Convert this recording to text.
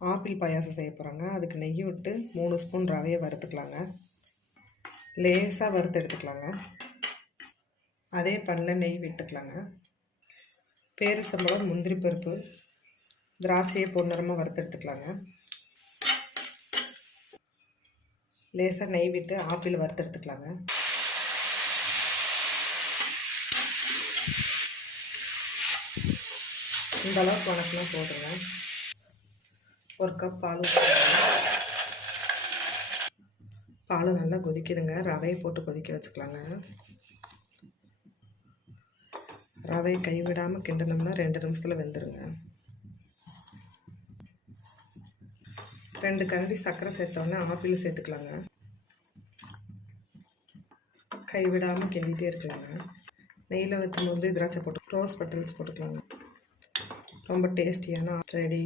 Apple பாயாசம் செய்ய போகிறாங்க. அதுக்கு நெய் விட்டு 3 ஸ்பூன் ரவையை வறுத்துக்கலாங்க. லேசாக வறுத்து எடுத்துக்கலாங்க. அதே பேனில் நெய் விட்டுக்கலாங்க. பேரிச்சம்பழம், முந்திரி பருப்பு, திராட்சையை பொன்னிறமாக வறுத்து எடுத்துக்கலாங்க. லேசாக நெய் விட்டு ஆப்பிள் வறுத்து எடுத்துக்கலாங்க. இந்த அளவுக்கு வணக்கினா போதுங்க. 1 கப் பால் பால் நல்லா கொதிக்குதுங்க. ரவையை போட்டு கொதிக்க வச்சுக்கலாங்க. ரவையை கைவிடாமல் கிண்டினோம்னா 2 நிமிஷத்தில் வெந்துருங்க. 2 கரண்டி சர்க்கரை சேர்த்தோன்னே ஆப்பிள் சேர்த்துக்கலாங்க. கைவிடாமல் கிண்டிகிட்டே இருக்கலாங்க. நெய்யில் வச்சு முந்திரி திராட்சை போட்டு ரோஸ் பட்டல்ஸ் போட்டுக்கலாங்க. ரொம்ப டேஸ்டியான ரெடி.